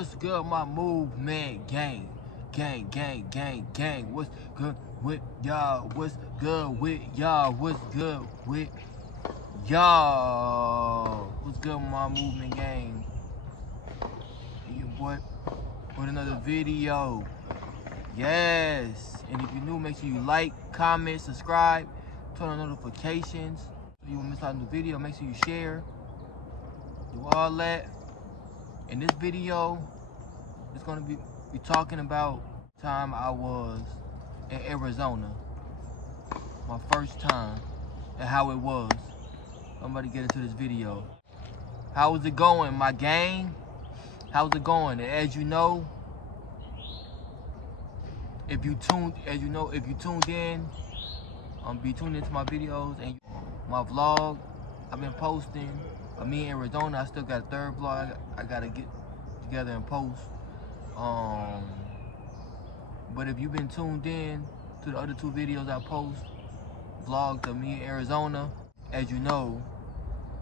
What's good, my movement gang? Gang, gang, gang, gang. What's good with y'all? What's good with y'all? What's good with y'all? What's good, my movement gang? Your boy with another video. Yes. And if you're new, make sure you like, comment, subscribe, turn on notifications so you won't miss out on the video. Make sure you share. Do all that. In this video, it's gonna be talking about time I was in Arizona, my first time, and how it was. I'm about to get into this video. How was it going, my gang? How's it going? And as you know, if you tuned in, be tuned into my videos and my vlog. I've been posting. Me in Arizona. I still got a third vlog I gotta get together and post. But if you've been tuned in to the other two videos I post, vlogs of me in Arizona, as you know,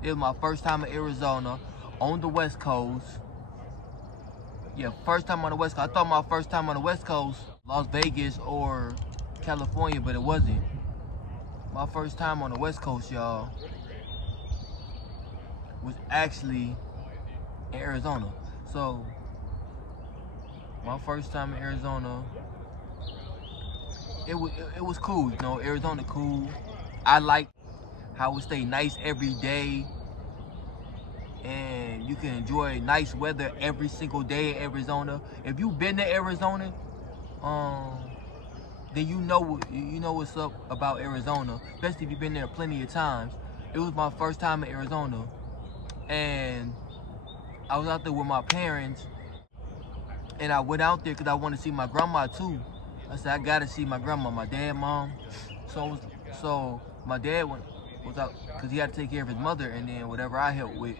it was my first time in Arizona on the West Coast. Yeah, first time on the West Coast. I thought my first time on the West Coast, Las Vegas or California, but it wasn't. My first time on the West Coast, y'all, was actually in Arizona. So, my first time in Arizona, it was cool, you know. Arizona cool. I like how it stay nice every day, and you can enjoy nice weather every single day in Arizona. If you've been to Arizona, then you know what's up about Arizona, especially if you've been there plenty of times. It was my first time in Arizona, and I was out there with my parents, and I went out there because I wanted to see my grandma too. I said, I gotta see my grandma, my dad, mom. So my dad was out because he had to take care of his mother, and then whatever I helped with,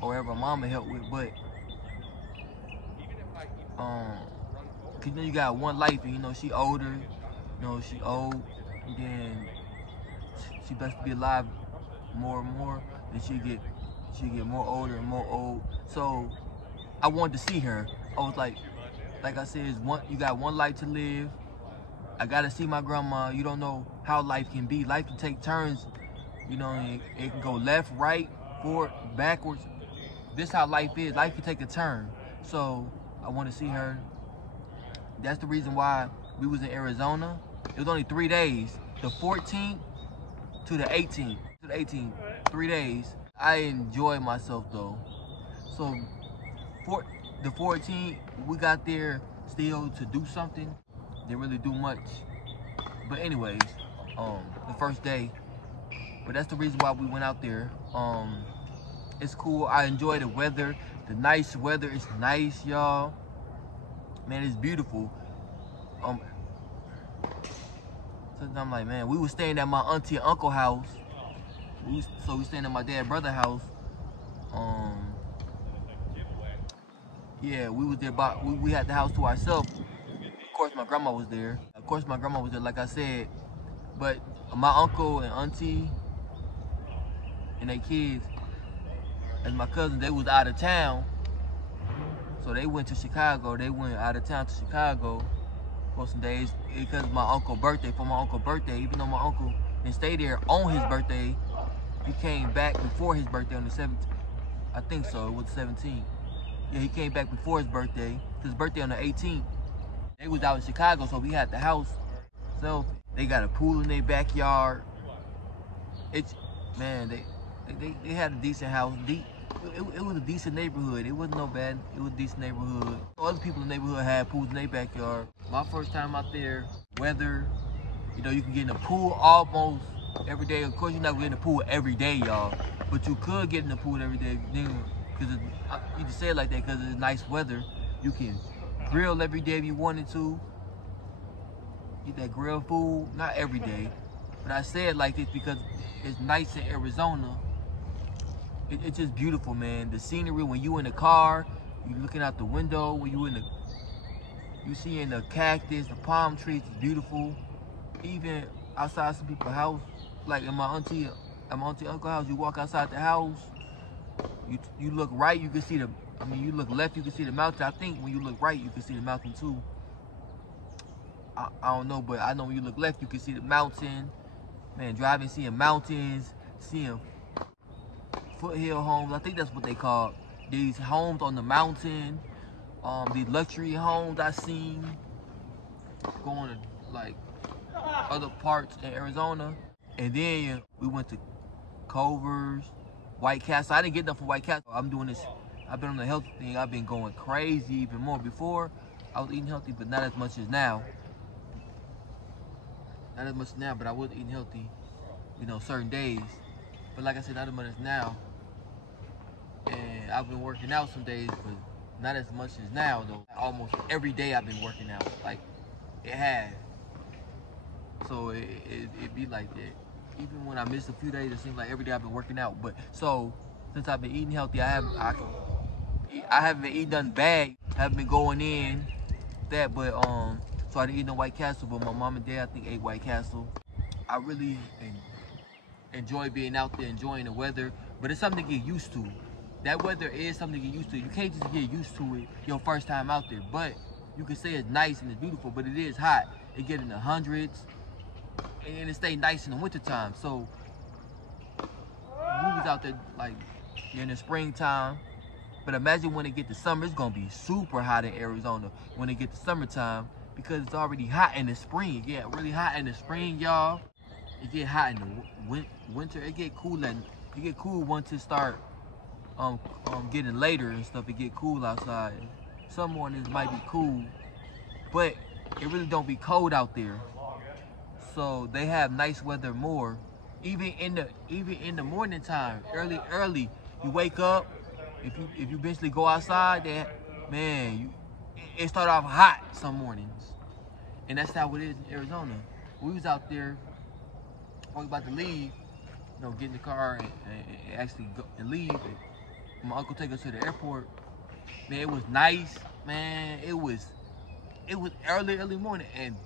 or whatever mama helped with. But cause you know you got one life, and you know she older, you know she old, and then she best to be alive more and more. Then she get more older and more old. So I wanted to see her. I was like I said, you got one life to live. I gotta see my grandma. You don't know how life can be. Life can take turns. You know, it can go left, right, forward, backwards. This how life is. Life can take a turn. So I want to see her. That's the reason why we was in Arizona. It was only 3 days. The 14th to the 18th. 3 days. I enjoyed myself though. So for the 14th, we got there still to do something. Didn't really do much. But anyways, the first day. But that's the reason why we went out there. It's cool. I enjoy the weather. The nice weather. It's nice, y'all. Man, it's beautiful. Sometimes I'm like, man, we was staying at my auntie and uncle house. So we staying at my dad brother house. Yeah, we was there, but we had the house to ourselves. Of course, my grandma was there. Like I said. But my uncle and auntie and their kids and my cousins, they was out of town. So they went to Chicago. They went out of town to Chicago for some days because of my uncle's birthday. For my uncle's birthday, even though my uncle didn't stay there on his birthday, he came back before his birthday on the 17th. I think so, it was the 17th. Yeah, he came back before his birthday. His birthday on the 18th. They was out in Chicago, so we had the house. So they got a pool in their backyard. Man, they had a decent house. It was a decent neighborhood. It wasn't no bad. It was a decent neighborhood. Other people in the neighborhood had pools in their backyard. My first time out there, weather, you know, you can get in the pool almost every day. Of course, you're not gonna get in the pool every day, y'all. But you could get in the pool every day. Because you just say it like that because it's nice weather. You can grill every day if you wanted to. Get that grill food, not every day. But I say it like this because it's nice in Arizona. It's just beautiful, man. The scenery when you in the car, you looking out the window, when you seeing the cactus, the palm trees, it's beautiful. Even outside some people's house, like at my auntie uncle house, you walk outside the house, you look right, you can see I mean, you look left, you can see the mountain. I think when you look right, you can see the mountain too. I don't know, but I know when you look left, you can see the mountain. Man, driving, seeing mountains, seeing foothill homes. I think that's what they call these homes on the mountain. These luxury homes I seen going to like other parts in Arizona. And then we went to Culver's, White Castle. I didn't get enough from White Castle. I'm doing this. I've been on the healthy thing. I've been going crazy even more. Before, I was eating healthy, but not as much as now. Not as much now, but I was eating healthy, you know, certain days. But like I said, not as much as now. And I've been working out some days, but not as much as now, though. Almost every day I've been working out. Like, it has. So it be like that. Even when I miss a few days, it seems like every day I've been working out. But so since I've been eating healthy, I haven't been eating nothing bad. I haven't been going in that, but so I didn't eat no White Castle. But my mom and dad, I think, ate White Castle. I really enjoy being out there, enjoying the weather. But it's something to get used to. That weather is something to get used to. You can't just get used to it your first time out there. But you can say it's nice and it's beautiful, but it is hot. It get in the hundreds. And it stay nice in the wintertime. So we was out there like in the springtime. But imagine when it get to summer, it's gonna be super hot in Arizona when it get to summertime, because it's already hot in the spring. It get really hot in the spring, y'all. It get hot in the winter. It get cool once it start getting later and stuff. It get cool outside. Some mornings might be cool, but it really don't be cold out there. So they have nice weather more. Even in the morning time, early, you wake up. If you eventually go outside, it start off hot some mornings, and that's how it is in Arizona. We was out there, we was about to leave, you know, get in the car and actually go and leave. And my uncle take us to the airport. Man, it was nice. Man, it was early morning and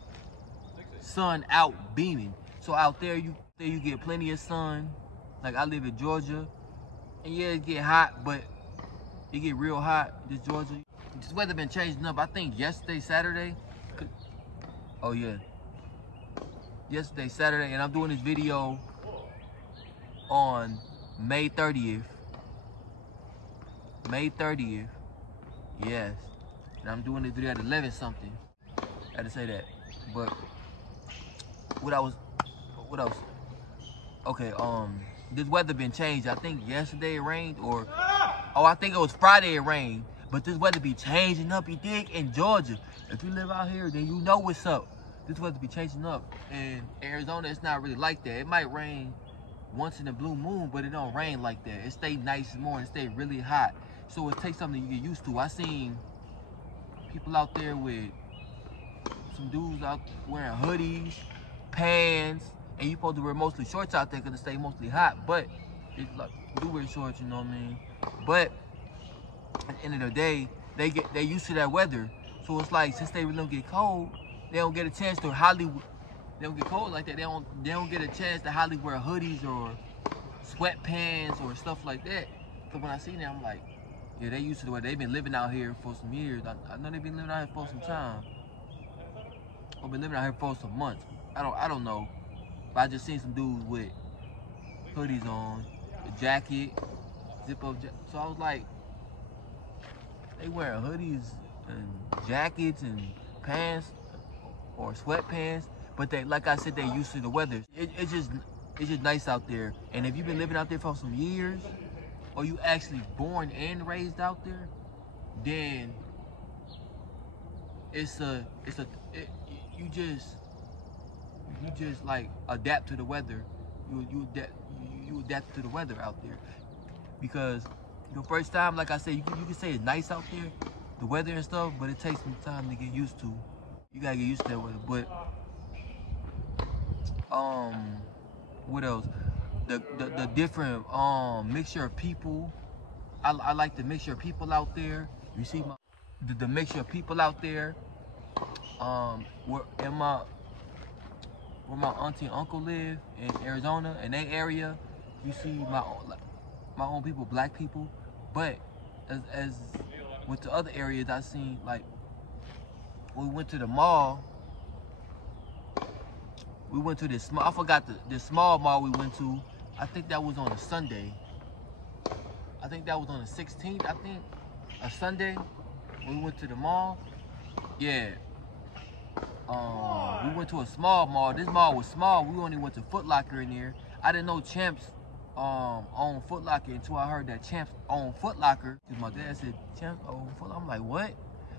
sun out beaming. So out there you get plenty of sun. Like, I live in Georgia, and yeah, it get hot, but it get real hot. This Georgia, this weather been changing up. I think yesterday, Saturday. Oh yeah, yesterday, Saturday, and I'm doing this video on May 30th. May 30th. Yes, and I'm doing this video at 11 something. I had to say that, but what else? Okay, this weather been changed. I think yesterday it rained, or I think it was Friday it rained. But this weather be changing up, you dig? In Georgia, if you live out here, then you know what's up. This weather be changing up. In Arizona, it's not really like that. It might rain once in a blue moon, but it don't rain like that. It stay nice more and stay really hot. So it takes something you get used to. I seen people out there with some dudes out wearing hoodies, pants, and you supposed to wear mostly shorts out there because it stay mostly hot. But it's like, you do wear shorts, you know what I mean? But at the end of the day, they used to that weather. So it's like, since they really don't get cold, they don't get a chance to Hollywood. They don't get cold like that. They don't get a chance to Hollywood wear hoodies or sweatpants or stuff like that. So when I see them, I'm like, yeah, they used to the weather. They've been living out here for some years. I know they've been living out here for some time. I've been living out here for some months. I don't know. But I just seen some dudes with hoodies on, a jacket, zip up jacket. So I was like, they wearing hoodies and jackets and pants or sweatpants, but they, like I said, they used to the weather. It's just nice out there. And if you've been living out there for some years, or you actually born and raised out there, then you just like adapt to the weather. You adapt to the weather out there, because your first time, like I said, you can say it's nice out there, the weather and stuff, but it takes some time to get used to. You gotta get used to that weather. But what else? The different mixture of people. I like the mixture of people out there. You see the mixture of people out there. Where my auntie and uncle live in Arizona, in that area, you see my own people, black people, but as with the other areas I seen, like when we went to the mall, we went to this small, I forgot the small mall we went to. I think that was on a Sunday. I think that was on the 16th, I think, a Sunday. When we went to the mall. Yeah. We went to a small mall. This mall was small. We only went to Foot Locker in there. I didn't know Champs owned Foot Locker until I heard that Champs owned Foot Locker. Cause my dad said Champs owned Foot Locker. I'm like, what?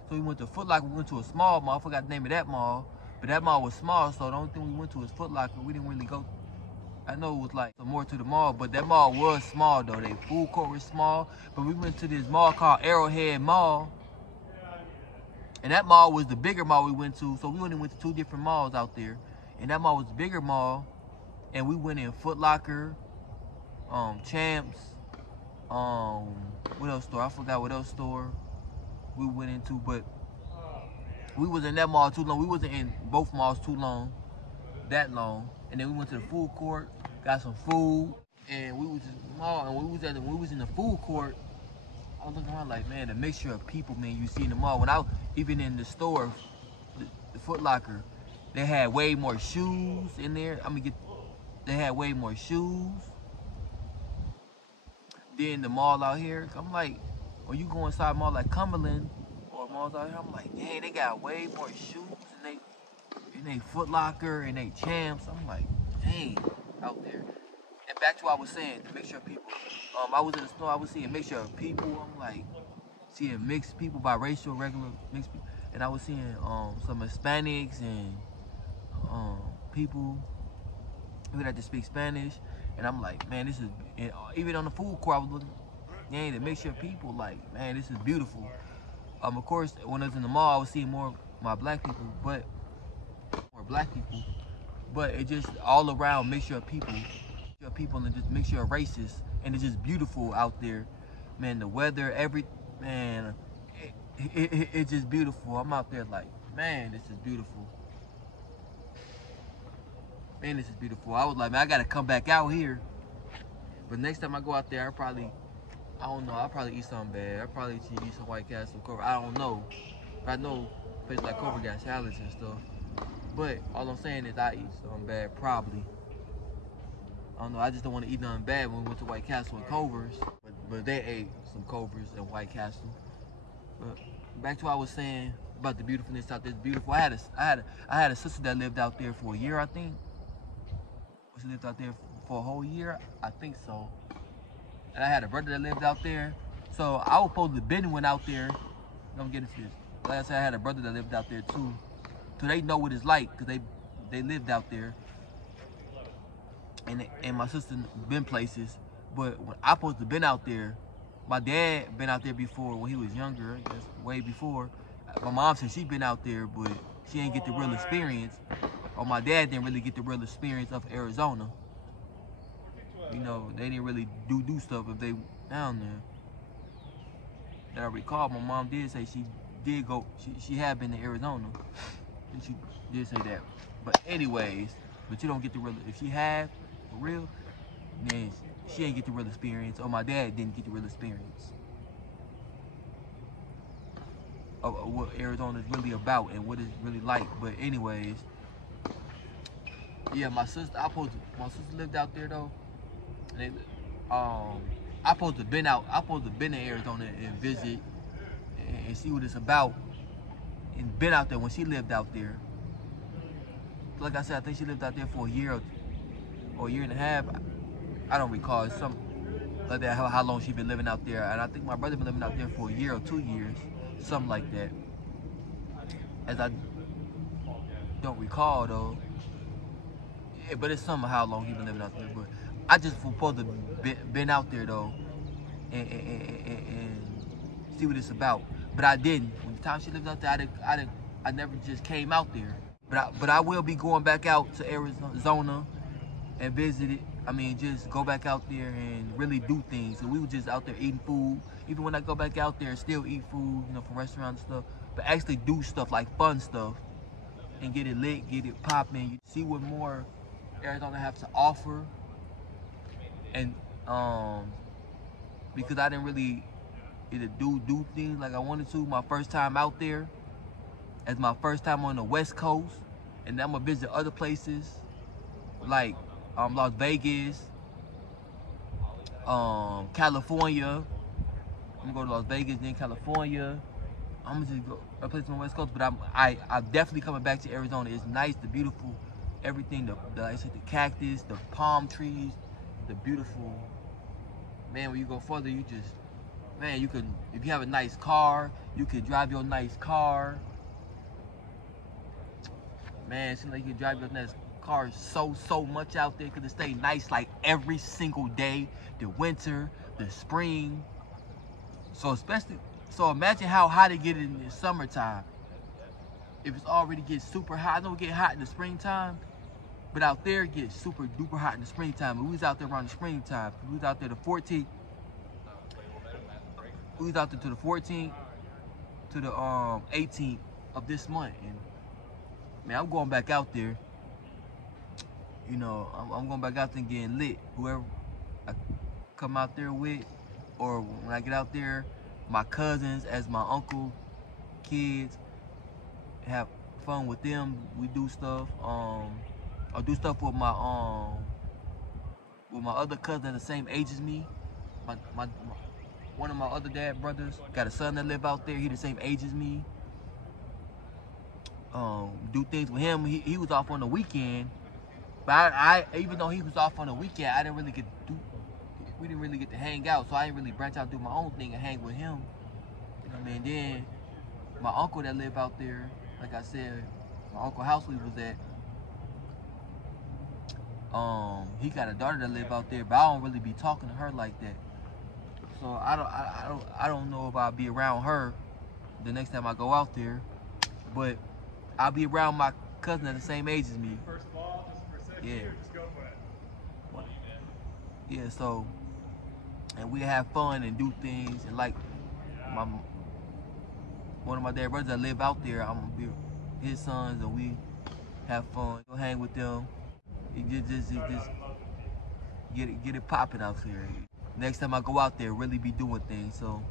So we went to Foot Locker. We went to a small mall. I forgot the name of that mall. But that mall was small, so the only thing we went to was Foot Locker. We didn't really go. I know it was like some more to the mall, but that mall was small though. They food court was small. But we went to this mall called Arrowhead Mall. And that mall was the bigger mall we went to. So we only went to 2 different malls out there. And that mall was the bigger mall. And we went in Foot Locker, Champs, what else store? I forgot what else store we went into, but we was in that mall too long. We wasn't in both malls too long, that long. And then we went to the food court, got some food, and we was in the mall. And when we was in the food court, I was looking around like, man, the mixture of people, man, you see in the mall. When I even in the store, the Foot Locker, they had way more shoes in there. They had way more shoes than the mall out here. I'm like, when you go inside a mall like Cumberland or malls out here, I'm like, dang, they got way more shoes and they Foot Locker and they Champs. I'm like, dang, out there. And back to what I was saying, the mixture of people. I was in the store, I was seeing a mixture of people. I'm like, seeing mixed people, biracial, regular mixed people. And I was seeing some Hispanics and people who had to speak Spanish. And I'm like, man, this is, and even on the food court, I was looking, dang, the mixture of people, like, man, this is beautiful. Of course, when I was in the mall, I was seeing more my black people, but it just all around mixture of people and just mixture of races, and it's just beautiful out there, man. The weather, man, it's just beautiful. I'm out there like, man, this is beautiful. Man, this is beautiful. I was like, man, I gotta come back out here. But next time I go out there, I'll probably eat something bad. I'll probably eat some White Castle, Cobra. I don't know. But I know places like Cobra got salads and stuff. But all I'm saying is I eat something bad, probably. I don't know, I just don't want to eat nothing bad when we went to White Castle and Culver's. But they ate some Culver's and White Castle. But back to what I was saying about the beautifulness out there. It's beautiful. I had a sister that lived out there for a year, I think. She lived out there for a whole year, I think so. And I had a brother that lived out there. So I was supposed to been went out there. Don't get into this. Like I said, I had a brother that lived out there too. So they know what it's like, because they lived out there. And my sister been places. But when I supposed to been out there, my dad been out there before when he was younger, I guess way before. My mom said she been out there, but she ain't get the real experience. Or my dad didn't really get the real experience of Arizona. You know, they didn't really do stuff if they down there. That I recall, my mom did say she did go, she had been to Arizona. And she did say that. But anyways, but you don't get the real, if she had, for real, then she ain't get the real experience, or my dad didn't get the real experience of what Arizona is really about and what it's really like. But anyways, yeah, my sister lived out there though. And I supposed to been to Arizona and visit and see what it's about, and been out there when she lived out there. Like I said, I think she lived out there for a year or a year and a half. I don't recall. It's something like that, how long she been living out there. And I think my brother been living out there for a year or 2 years, something like that. As I don't recall though. Yeah, but it's something how long he been living out there. But I just supposed to been out there though, and see what it's about. But I didn't. When the time she lived out there, I never just came out there. But I will be going back out to Arizona and visit it. I mean, just go back out there and really do things. So we were just out there eating food. Even when I go back out there, still eat food, you know, from restaurants and stuff. But actually do stuff like fun stuff and get it lit, get it popping. See what more Arizona has to offer. And because I didn't really to do things like I wanted to. My first time out there, as my first time on the West Coast, and then I'm gonna visit other places like Las Vegas, California. I'm gonna go to Las Vegas, then California. I'm gonna just go a place on the West Coast, but I'm definitely coming back to Arizona. It's nice, the beautiful, everything, like I said, the cactus, the palm trees, the beautiful. Man, when you go further, you just, man, you can, if you have a nice car, you can drive your nice car. Man, it seems like you can drive your nice car so much out there because it stay nice like every single day. The winter, the spring. So imagine how hot it get in the summertime. If it's already get super hot, I know it get hot in the springtime, but out there it gets super duper hot in the springtime. And we was out there around the springtime. We was out there the 14th. We was out there to the 14th to the 18th of this month, and man, I'm going back out there. You know, I'm going back out there and getting lit. Whoever I come out there with, or when I get out there, my cousins as my uncle, kids, have fun with them. We do stuff. I do stuff with my other cousin the same age as me. One of my other dad brothers got a son that live out there. He the same age as me. Do things with him. He was off on the weekend, but I even though he was off on the weekend, I didn't really get to do. We didn't really get to hang out, so I didn't really branch out and do my own thing and hang with him. You know what I mean? Then my uncle that lived out there, like I said, my uncle house we was at. He got a daughter that live out there, but I don't really be talking to her like that. So I don't know if I'll be around her the next time I go out there, but I'll be around my cousin at the same age as me. First of all, just for a second here, just go for it. Yeah, so, and we have fun and do things, and like one of my dad brothers that live out there, I'm gonna be his sons, and we have fun. Go hang with them. You just get it popping out there. Next time I go out there, really be doing things. So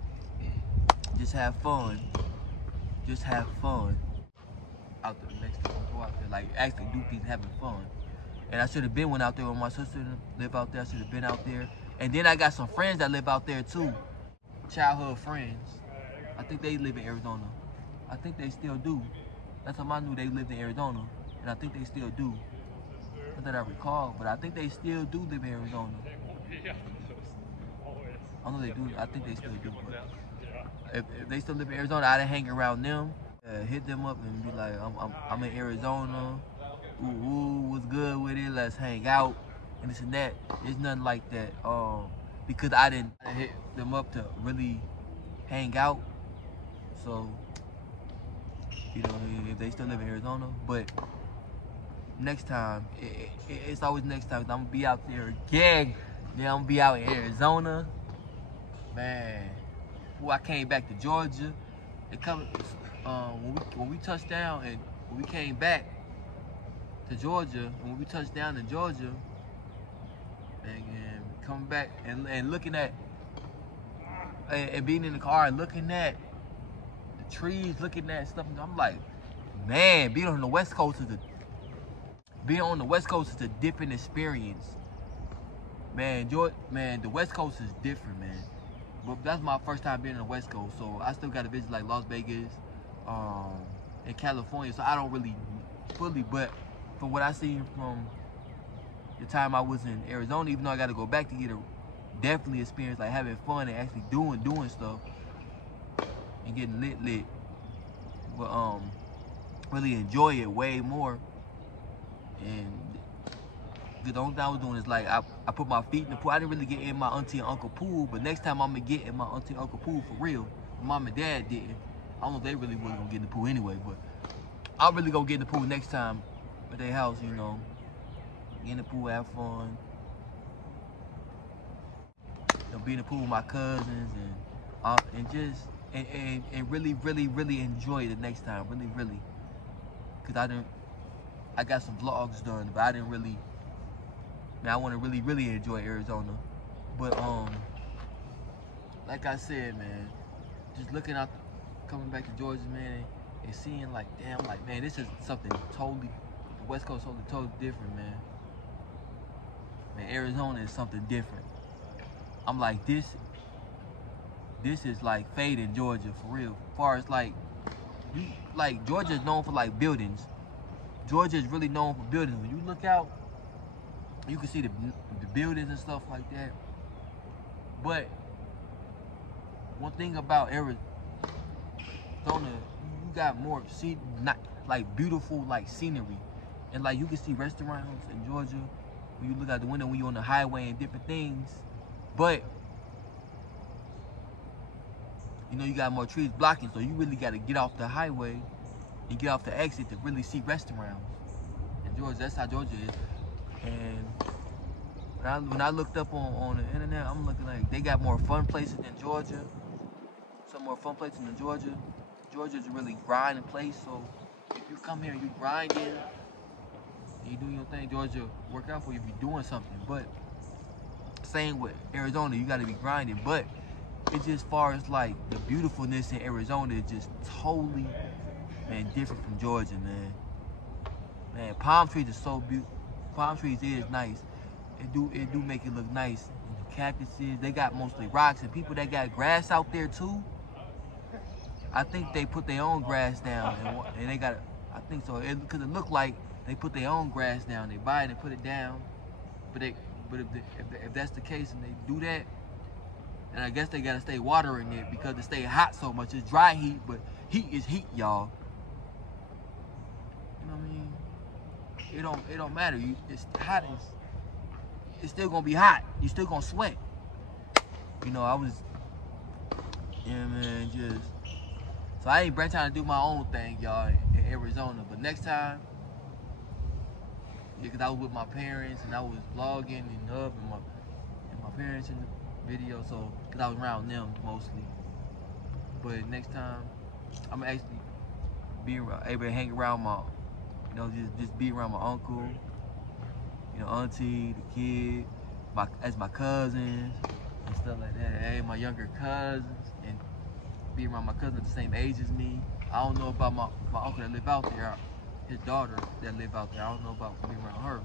just have fun. Just have fun out there. Next time I go out there, like actually do things, having fun. And I should have been went out there when my sister live out there. I should have been out there. And then I got some friends that live out there too. Childhood friends. I think they live in Arizona. I think they still do. That's how I knew they lived in Arizona. And I think they still do. Not that I recall, but I think they still do live in Arizona. I know they do. I think they still do. If they still live in Arizona, I'd hang around them, hit them up and be like, I'm in Arizona. Ooh, what's good with it? Let's hang out and this and that. It's nothing like that. Because I didn't hit them up to really hang out. So, you know, if they still live in Arizona, but next time, it's always next time. I'm gonna be out there again. Then I'm gonna be out in Arizona. Man, I came back to Georgia. It come when we touched down and when we came back to Georgia, when we touched down in Georgia, and coming back and looking at and being in the car and looking at the trees, looking at stuff, I'm like, man, being on the West Coast is a different experience. Man, the West Coast is different, man. But that's my first time being on the West Coast, so I still got to visit like Las Vegas, and California. So I don't really fully, but from what I seen from the time I was in Arizona, even though I got to go back to get a definitely experience like having fun and actually doing stuff and getting lit, but really enjoy it way more. And the only thing I was doing is like I put my feet in the pool. I didn't really get in my auntie and uncle pool, but next time I'm gonna get in my auntie and uncle pool for real. Mom and dad didn't. I don't know if they really wasn't gonna get in the pool anyway, but I'm really gonna get in the pool next time at their house, you know. Get in the pool, have fun. You know, be in the pool with my cousins and really enjoy it the next time. Really. Cause I got some vlogs done, but I didn't really. Man, I want to really enjoy Arizona, but like I said, man, just looking out, coming back to Georgia, man, and seeing like, damn, like, man, this is something totally, the West Coast totally different, man. Man, Arizona is something different. I'm like, this is like fade in Georgia for real. As far as like Georgia is known for like buildings. Georgia is really known for buildings. When you look out, you can see the buildings and stuff like that. But one thing about Arizona, you got more not like beautiful like scenery, and like you can see restaurants in Georgia when you look out the window when you're on the highway and different things. But you know, you got more trees blocking, so you really got to get off the highway and get off the exit to really see restaurants. In Georgia, that's how Georgia is. And when I looked up on the internet, I'm looking like they got more fun places than Georgia. Some more fun places than Georgia. Georgia's a really grinding place, so if you come here and you grinding, you doing your thing, Georgia work out for you if you're doing something. But same with Arizona, you got to be grinding. But it's just far as like the beautifulness in Arizona is just totally, man, different from Georgia, man. Man, palm trees are so beautiful. Palm trees is nice. It do make it look nice. And the cactuses, they got mostly rocks, and people that got grass out there too. I think they put their own grass down, and they got. I think so, because it looked like they put their own grass down. They buy it and put it down, but if that's the case and they do that, and I guess they gotta stay watering it because it stay hot so much. It's dry heat, but heat is heat, y'all. You know what I mean? It don't matter. It's hot. It's still gonna be hot. You still gonna sweat. You know, yeah, man, just. So I ain't trying to do my own thing, y'all, in Arizona. But next time, yeah, cause I was with my parents and I was vlogging and my parents in the video, so cause I was around them mostly. But next time, I'm gonna actually be able to hang around just be around my uncle, you know, auntie, the kid, my cousins and stuff like that. Hey, my younger cousins, and be around my cousin the same age as me. I don't know about my uncle that live out there, his daughter that live out there. I don't know about being around her.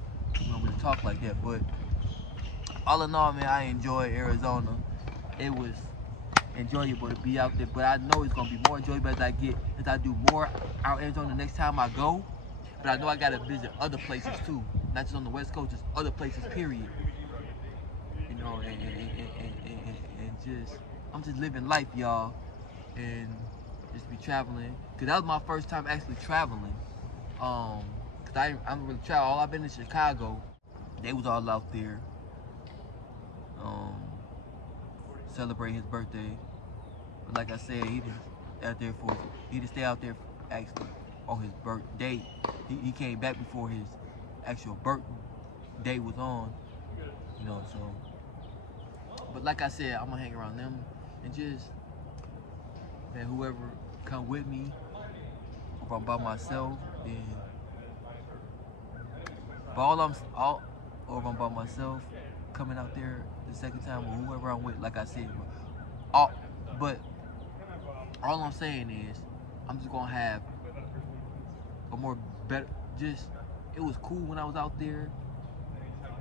We don't really talk like that. But all in all, man, I enjoy Arizona. It was enjoyable to be out there, but I know it's gonna be more enjoyable as I do more out in Arizona next time I go. But I know I gotta visit other places too, not just on the West Coast, just other places. Period. You know, and just I'm just living life, y'all, and just be traveling. Cause that was my first time actually traveling. Cause I don't really travel. All I've been in Chicago. They was all out there. Celebrate his birthday. But like I said, he didn't stay out there actually on his birthday. He came back before his actual birthday was on. You know, so. But like I said, I'm gonna hang around them and just, man, whoever come with me, if I'm by myself, then. But or if I'm by myself, coming out there the second time, or whoever I'm with, like I said, but all I'm saying is, I'm just gonna have a more better. Just, it was cool when I was out there.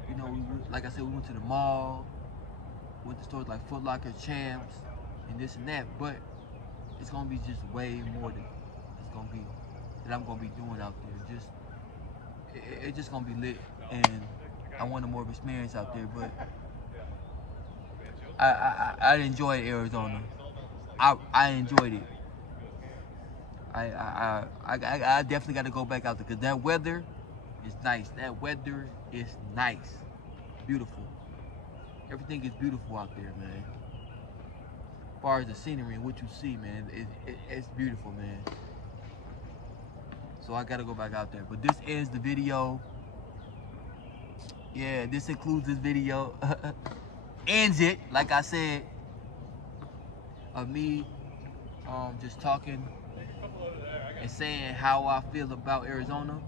You know, like I said, we went to the mall, went to stores like Foot Locker, Champs, and this and that. But it's gonna be just way more that I'm gonna be doing out there. Just, it's just gonna be lit, and I wanted more experience out there. But I enjoyed Arizona. I enjoyed it. I definitely got to go back out there because that weather is nice. That weather is nice, beautiful. Everything is beautiful out there, man. As far as the scenery and what you see, man, it's beautiful, man. So I got to go back out there. But this ends the video. Yeah, this includes this video. Ends it, like I said, of me just talking and saying how I feel about Arizona.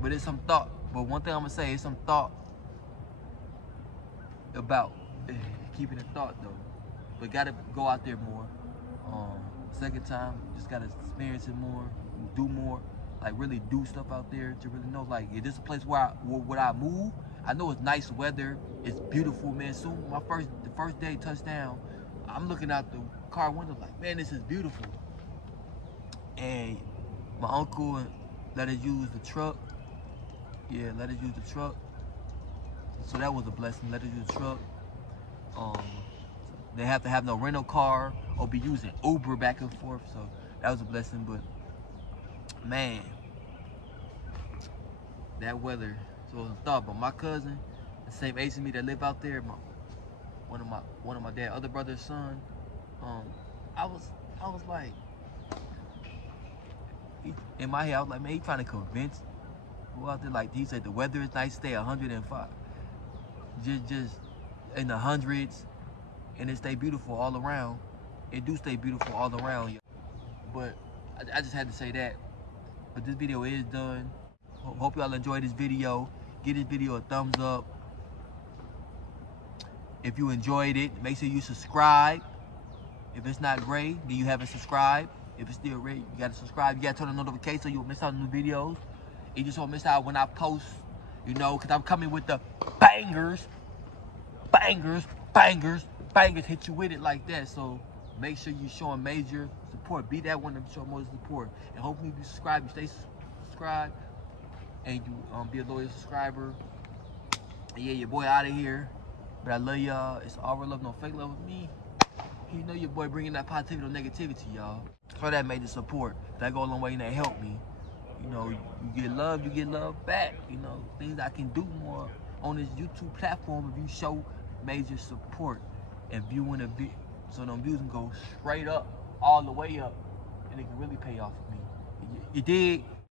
But it's some thought. But one thing I'm gonna say is some thought about keeping a thought though. but gotta go out there more. Second time, just gotta experience it more, do more, like really do stuff out there to really know, like, is this a place where would I move? I know it's nice weather, it's beautiful, man. Soon, the first day touchdown, I'm looking out the car window like, man, this is beautiful. And my uncle let us use the truck. Yeah, let us use the truck. So that was a blessing. Let us use the truck. They have to have no rental car or be using Uber back and forth. So that was a blessing. But man, that weather. So it was a thought. But my cousin, the same age as me that live out there, one of my dad's other brother's son. I was like, in my head, I was like, man, he trying to convince people out there. Like he said, the weather is nice, stay 105, just in the hundreds, and it stay beautiful all around. It do stay beautiful all around. But I just had to say that. But this video is done. Hope y'all enjoyed this video. Give this video a thumbs up. If you enjoyed it, make sure you subscribe. If it's not gray, then you haven't subscribed. If it's still red, you gotta subscribe. You gotta turn on the notification so you won't miss out on new videos. You just won't miss out when I post, you know, because I'm coming with the bangers. Bangers hit you with it like that. So make sure you're showing major support. Be that one to show more support. And hopefully if you subscribe, you stay subscribed, and you be a loyal subscriber. And yeah, your boy out of here. But I love y'all. It's all real love, no fake love with me. You know your boy bringing that positivity or negativity, y'all. So that made the support. That go a long way and that helped me. You know, you get love back. You know, things I can do more on this YouTube platform if you show major support and viewing a video. So them views can go straight up, all the way up, and it can really pay off for me. You dig?